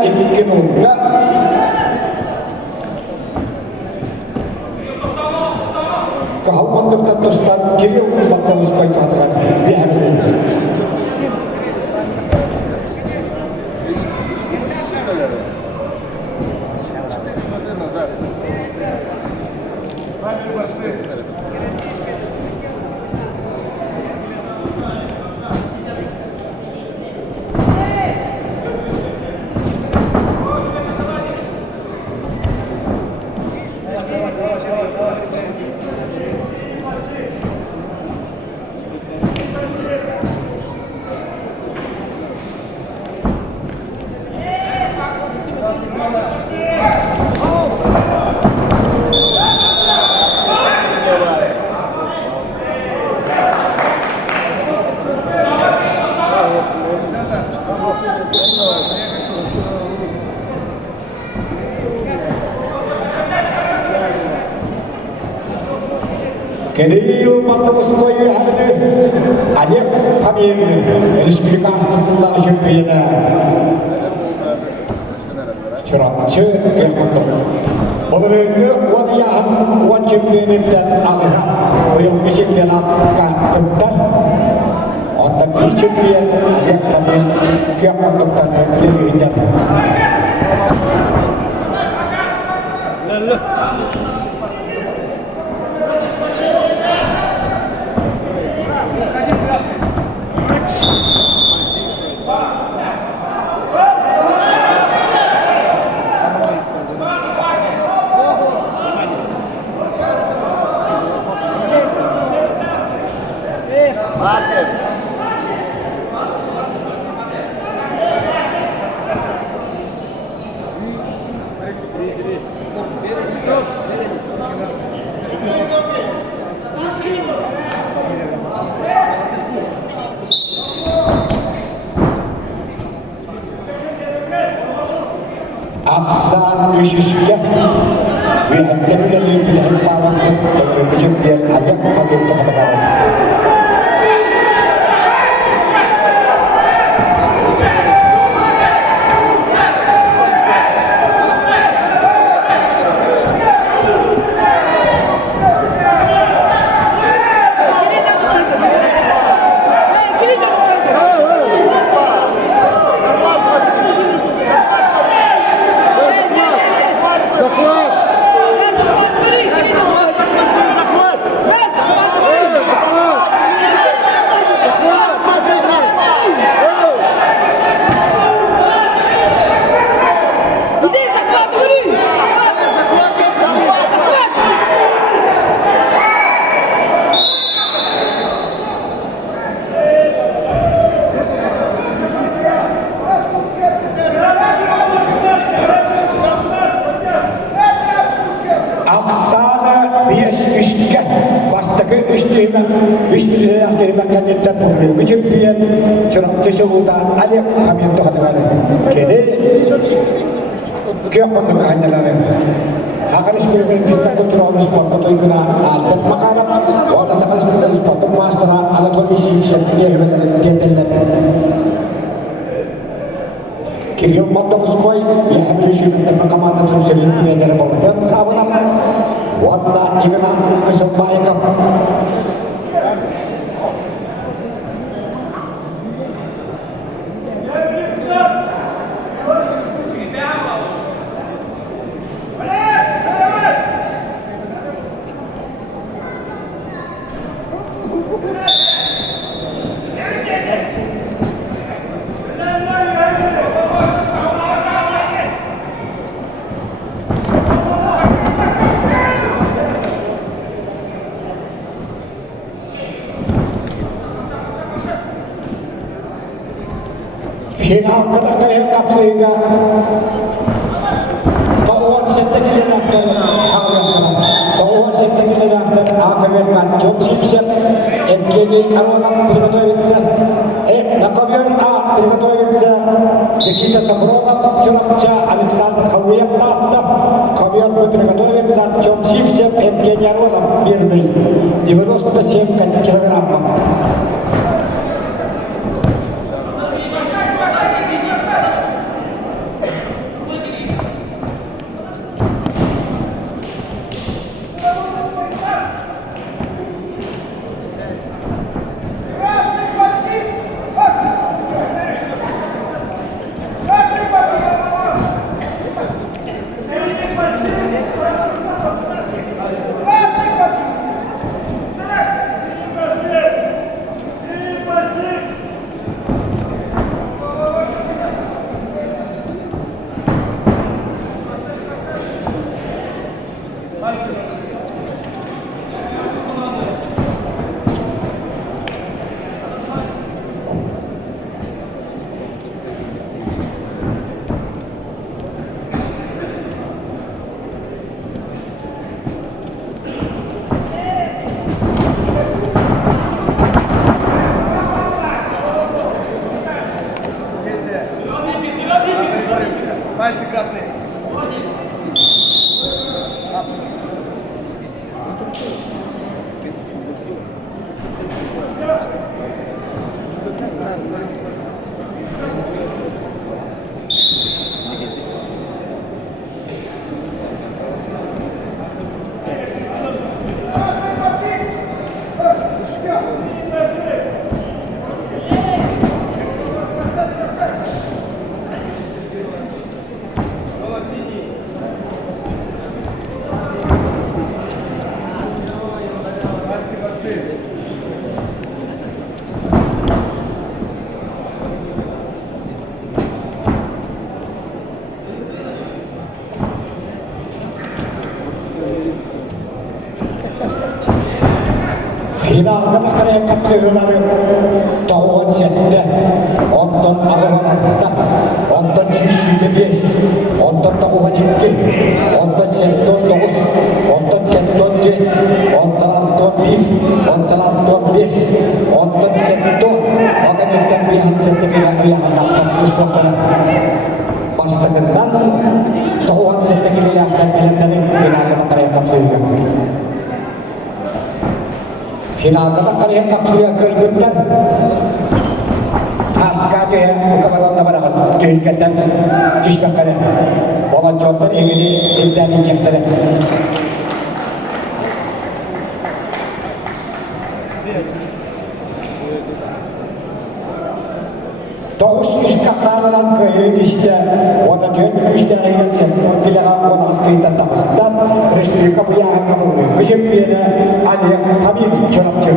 Ikkinunga kahumandok tatostan kiri umat manusia itu katakan biar Kiri umat manusia itu ada aja kami ini respublika nasional Argentina cerapce yang untuk menurutnya wadiah wajib ini dan alha yang kesimpulan akan kental otak Argentina ada kami yang untuk tanah ini hijar aksan isyusya wihakkan yang tidak palang dengan kesimpulan ayat kami untuk katakan Istimewa dan pemberi kesimpian curang keseluruhan alia kami untuk katakan kini kia pendekahannya lain akan sebenarnya bisa kontrol sport koto ikuna album makanan wala sakal sebenarnya sport master alat kondisi siapnya hebat dan kiri motor skoi yang habis dan makamatan terus sering belajar bola dan sahabat wala ikuna kesempatan Hina kata kaya kap sehingga tauan setelah dan tauan setelah dan akhirnya kan job sipset MKD arwana berkata nakabian berkata kita sabroda curapca Alexander Khawiyab tata kabian berkata job sipset MKD arwana birni di beros tasiem kan kilogram Пальцы красные. Finalda takare kapsayıları Toğun sette ondan alıhanatta ondan şişliğinde beş ondan Toğun ipki ondan setton dokuz ondan setton dört ondan altın bir ondan altın beş ondan setton Akametten bir han sette bir ayağından kuşluklara baştakından Toğun sette gililaktan gelenlerin finalda takare kapsayıları Finalda takare kapsayıları köyünden Tanska ya, bukan orang nama kehidupkan disebabkan orang contoh ini tidak dijadikan. Toğuz işkak sağlanan kehidupişte, ona dön güçler ayırsan, on bilaga on askıyla takıstan, Respublika bu yahan kabul. Kışık bir yere, Ali Habib çorapçı.